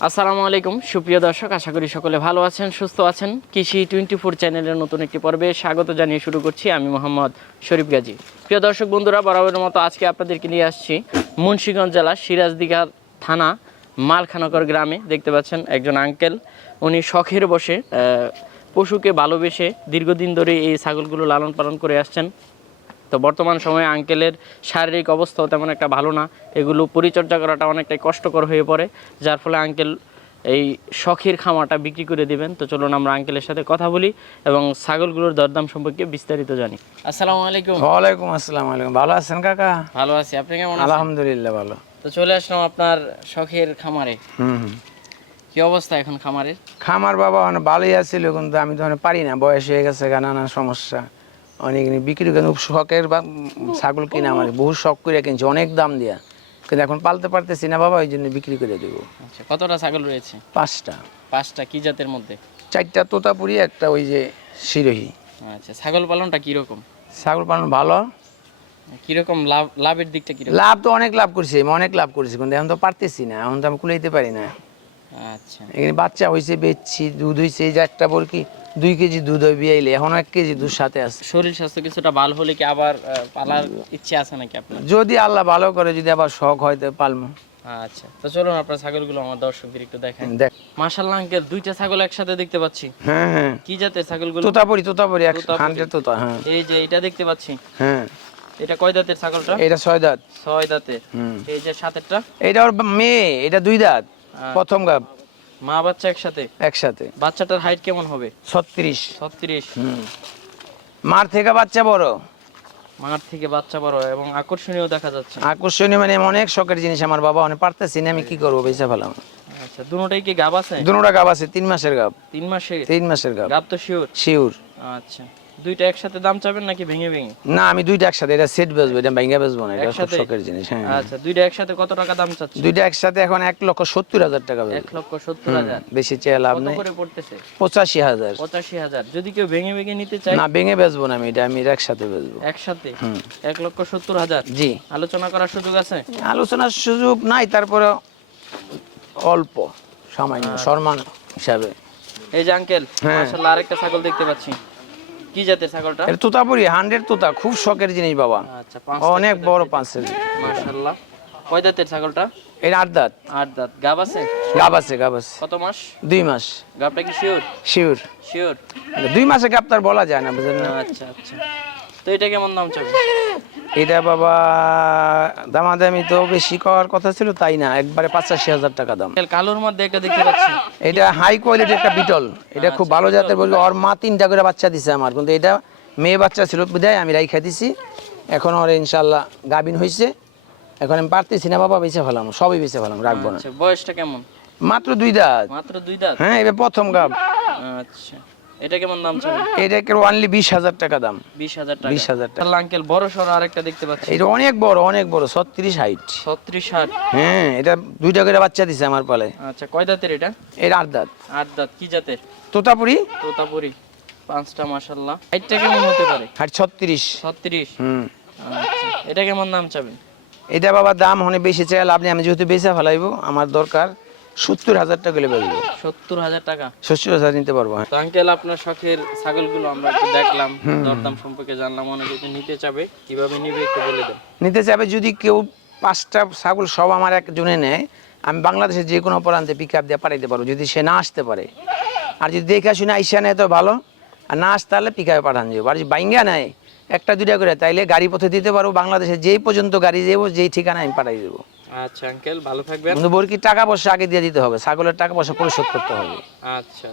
আসসালামু আলাইকুম। সুপ্রিয় দর্শক, আশা করি সকলে ভালো আছেন, সুস্থ আছেন। কৃষি টোয়েন্টি ফোর চ্যানেলের নতুন একটি পর্বে স্বাগত জানিয়ে শুরু করছি আমি মোহাম্মদ শরীফ গাজী। প্রিয় দর্শক বন্ধুরা, বরাবরের মতো আজকে আপনাদেরকে নিয়ে আসছি মুন্সীগঞ্জ জেলা সিরাজদিঘা থানা মালখানগর গ্রামে। দেখতে পাচ্ছেন একজন আঙ্কেল উনি শখের বসে পশুকে ভালোবেসে দীর্ঘদিন ধরে এই ছাগলগুলো লালন পালন করে আসছেন। তো বর্তমান সময়ে আঙ্কেলের শারীরিক অবস্থাও তেমন একটা ভালো না। এগুলো পরিচর্যা করাটা অনেকটাই কষ্টকর হয়ে পড়ে যার ফলে আঙ্কেল এই শখের খামারটা বিক্রি করে দিবেন। তো চলুন আমরা আঙ্কেলের সাথে কথা বলি এবং ছাগলগুলোর দরদাম সম্পর্কে বিস্তারিত জানি। আসসালামু আলাইকুম। ওয়ালাইকুম আসসালাম আলাইকুম ভালো আছেন কাকা? ভালো আছি। আপনি কেমন আছেন? আলহামদুলিল্লাহ ভালো। তো চলে আসলাম আপনার শখের খামারে। হুম হুম। কি অবস্থা এখন খামারের? খামার বাবা অনেক ভালোই আছিল কিন্তু আমি তো অনেক পারি না। বয়স হয়ে গেছে নানা সমস্যা। অনেক বিক্রি করে। শখের বা ছাগল কিনা আমার বহু শখ করে কিনছি অনেক দাম দিয়া। কিন্তু এখন পালতে পারতেছি না বাবা ওই জন্য বিক্রি করে দেবো। আচ্ছা কতটা ছাগল রয়েছে? পাঁচটা। পাঁচটা কি জাতের মধ্যে? চারটা তোতাপুরি একটা ওই যে শিরোহী। আচ্ছা ছাগল পালনটা কীরকম? ছাগল পালন ভালো। কীরকম লাভ লাভের দিকটা কীরকম? লাভ তো অনেক লাভ করছি আমি অনেক লাভ করছি কিন্তু এখন তো পারতেছি না এখন তো আমি কুলাইতে পারি না। আচ্ছা। এখানে বাচ্চা হয়েছে বেচছি দুধ হয়েছে এই যে একটা বলকি দুই কেজি দুধ হয় বিয়াইলে এখন এক কেজি দুধ সাথে আছে। শরীর স্বাস্থ্য কিছুটা ভালো হলে কি আবার পালার ইচ্ছে আছে নাকি আপনার? যদি আল্লাহ ভালো করে যদি আবার শখ হয় তো পালমু আচ্ছা তো চলুন আপনার ছাগলগুলো আমার দর্শকদের একটু দেখেন। দেখ। মাশাল্লাহ আঙ্কেল দুইটা ছাগল একসাথে দেখতে পাচ্ছি। হ্যাঁ হ্যাঁ। কি জাতের ছাগলগুলো? তোতাপুরি তোতাপুরি একশো তোতাপুরি। হান্ড্রেড তোতা হ্যাঁ। এই যে এটা দেখতে পাচ্ছি। হ্যাঁ। এটা কয় দাঁতের ছাগলটা? এটা ছয় দাঁত ছয় দাঁতের হুম। এই যে সাতেরটা? এটা ওর মেয়ে এটা দুই দাঁত প্রথম গাব মা বাচ্চা একসাথে? একসাথে। বাচ্চাটার হাইট কেমন হবে? ছত্রিশ। ছত্রিশ। হুম। মার থেকে বাচ্চা বড়। মার থেকে বাচ্চা বড় এবং আকর্ষণীয় দেখা যাচ্ছে। আকর্ষণীয় মানে অনেক শখের জিনিস আমার বাবা অনেক পারতেছি না আমি কি করব বেঁচে ফেলাম। আচ্ছা দুটোটাই কি গাব আছে? দুটা গাব আছে তিন মাসের গাব। তিন মাসে তিন মাসের গাব। গাব তো শিওর? শিওর। আচ্ছা। দুইটা একসাথে দাম চাবেন নাকি ভেঙে ভেঙে? না আমি দুইটা একসাথে এটা সেট বেচবো এটা ভাঙ্গা বেচবো না এটা শখের জিনিস হ্যাঁ। আচ্ছা দুইটা একসাথে কত টাকা দাম চাচ্ছে দুইটা একসাথে এখন এক লক্ষ সত্তর হাজার টাকা এক লক্ষ সত্তর হাজার। বেশি চেয়ে লাভ নেই। করে পড়তেছে? পঁচাশি হাজার। পঁচাশি হাজার। যদি কেউ ভেঙে ভেঙে নিতে চায়? না ভেঙে বেচবো না আমি এটা আমি একসাথে বেচবো। একসাথে? এক লক্ষ সত্তর হাজার? জি। আলোচনা করার সুযোগ আছে? আলোচনার সুযোগ নাই তারপরে অল্প সামান্য সম্মান হিসাবে। এই যে আঙ্কেল হ্যাঁ। মাশাআল্লাহ আরেকটা ছাগল দেখতে পাচ্ছি। কি জাতের ছাগলটা? এটা তোতাপুরি হান্ড্রেড তোতা খুব শখের জিনিস বাবা। আচ্ছা অনেক বড় পাঁচের মাশাআল্লাহ। কয় দাঁতের ছাগলটা? এটা আট দাঁত। আট দাঁত। গাব আছে? গাব আছে গাব আছে। কত মাস? দুই মাস। গাবটা কি শিওর? শিওর। শিওর। দুই মাসে গাব তার বলা যায় না বুঝলেন না? আচ্ছা আচ্ছা। তো এটা কেমন দাম চাবে এটা বাবা দামাদামি তো বেশি করার কথা ছিল তাই না? একবারে পঁচাশি হাজার টাকা দাম। কালোর মধ্যে একটা দেখতে পাচ্ছি। এটা হাই কোয়ালিটি একটা বিটল। এটা খুব ভালো জাতের বলব। ওর মা তিনটা করে বাচ্চা দিছে আমার। কিন্তু এটা মেয়ে বাচ্চা ছিল বিদায় আমি রাইখা দিছি। এখন ওর ইনশাল্লাহ গাবিন হয়েছে এখন আমি পারতেছি না বাবা বেঁচে ফেলাম। সবই বেঁচে ফেলাম রাখব না। আচ্ছা বয়সটা কেমন? মাত্র দুই দাঁত। মাত্র দুই দাঁত? হ্যাঁ এবার প্রথম গাব আচ্ছা। এটা কেমন দাম চাবে এটা অনলি বিশ হাজার টাকা দাম। বিশ হাজার টাকা। বিশ হাজার টাকা। আঙ্কেল বড় সড়ো আরেকটা দেখতে পাচ্ছি। এটা অনেক বড় অনেক বড় ছত্রিশ হাইট ছত্রিশ ষাট হ্যাঁ এটা দুইটা করে বাচ্চা দিছে আমার পালে। আচ্ছা কয় দাঁতের এটা? এটা আট দাঁত। আট দাঁত কি জাতের? তোতাপুরি। তোতাপুরি পাঁচটা মাশাল্লাহ হাইটটা কেমন হতে পারে? হাইট ছত্রিশ। ছত্রিশ? হুম। আচ্ছা এটা কেমন দাম চাবেন? এটা বাবা দাম অনেক বেশি চাই লাভ নেই আমি যেহেতু বেচা ফেলাইবো আমার দরকার। সত্তর হাজার টাকা হলে বেচবো সত্তর হাজার টাকা? সত্তর হাজার নিতে পারব হ্যাঁ। তো আঙ্কেল আপনার শখের ছাগলগুলো আমরা একটু দেখলাম দরদাম সম্পর্কে জানলাম অনেকে নিতে চাবে কীভাবে নিবে একটু বলে দেন। নিতে চাবে যদি কেউ পাঁচটা ছাগল সব আমার একজনে নেয় আমি বাংলাদেশের যে কোনো প্রান্তে পিক আপ দিয়ে পাঠাইতে পারব যদি সে না আসতে পারে। আর যদি দেখে শুনে আইসা নেয় তো ভালো আর না আসতে হলে পিক আপে পাঠান যাব আর যদি বাইঙ্গা নেয় একটা দুটা করে তাইলে গাড়ি পথে দিতে পারব বাংলাদেশে যেই পর্যন্ত গাড়ি যাব যেই ঠিকানা আমি পাঠাই দেবো। আচ্ছা আঙ্কেল ভালো থাকবেন। কিন্তু বলকি টাকা পয়সা আগে দিয়ে দিতে হবে? ছাগলের টাকা পয়সা পরিশোধ করতে হবে। আচ্ছা।